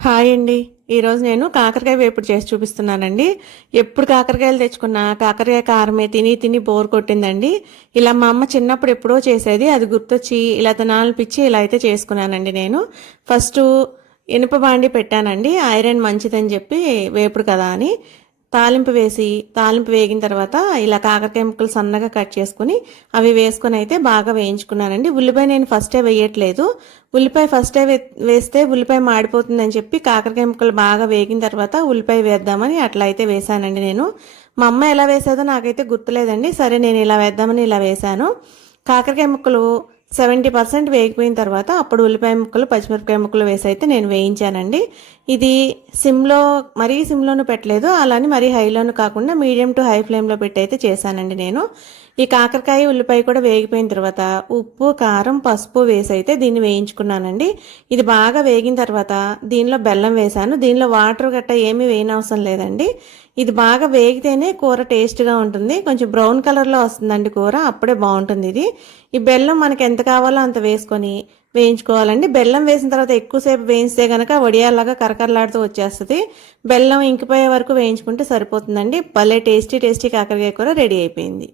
Hi అండి. ఈరోజు నేను కాకరకాయ వేపుడు చేసి చూపిస్తున్నానండి. ఎప్పుడు కాకరకాయలు తెచ్చుకున్నా కాకరకాయ కారమే తిని తిని బోర్ కొట్టిందండి. ఇలా మా అమ్మ చిన్నప్పుడు ఎప్పుడో చేసేది, అది గుర్తొచ్చి ఇలా తినాలనిపించి ఇలా అయితే చేసుకున్నానండి. నేను ఫస్ట్ ఇనుప బాండి పెట్టానండి, ఐరన్ మంచిదని చెప్పి వేపుడు కదా అని. తాలింపు వేగిన తర్వాత ఇలా కాకరకాయ ముక్కలు సన్నగా కట్ చేసుకుని అవి వేసుకొని అయితే బాగా వేయించుకున్నానండి. ఉల్లిపాయ నేను ఫస్టే వేయట్లేదు, ఉల్లిపాయ ఫస్టే వేస్తే ఉల్లిపాయ మాడిపోతుందని చెప్పి కాకరకాయ ముక్కలు బాగా వేగిన తర్వాత ఉల్లిపాయ వేద్దామని అట్లా అయితే వేసానండి. నేను మా అమ్మ ఎలా వేసేదో నాకైతే గుర్తులేదండి. సరే నేను ఇలా వేద్దామని ఇలా వేశాను. కాకరకాయ ముక్కలు 70% వేగిపోయిన తర్వాత అప్పుడు ఉల్లిపాయ ముక్కలు పచ్చిమిరపకాయ ముక్కలు వేసి అయితే నేను వేయించానండి. ఇది మరీ సిమ్లోనూ పెట్టలేదు, అలాని మరీ హైలోను కాకుండా మీడియం టు హై ఫ్లేమ్లో పెట్టి అయితే చేశానండి నేను. ఈ కాకరకాయ ఉల్లిపాయ కూడా వేగిపోయిన తర్వాత ఉప్పు కారం పసుపు వేసి అయితే దీన్ని వేయించుకున్నానండి. ఇది బాగా వేగిన తర్వాత దీనిలో బెల్లం వేశాను. దీనిలో వాటర్ గట్ట ఏమీ వేయనవసరం లేదండి. ఇది బాగా వేగితేనే కూర టేస్ట్గా ఉంటుంది. కొంచెం బ్రౌన్ కలర్లో వస్తుందండి కూర, అప్పుడే బాగుంటుంది ఇది. ఈ బెల్లం మనకి ఎంత కావాలో అంత వేసుకొని వేయించుకోవాలండి. బెల్లం వేసిన తర్వాత ఎక్కువసేపు వేయిస్తే కనుక వడియాలాగా కరకరలాడుతూ వచ్చేస్తుంది. బెల్లం ఇంకిపోయే వరకు వేయించుకుంటే సరిపోతుందండి. భలే టేస్టీ కాకరకాయ కూర రెడీ అయిపోయింది.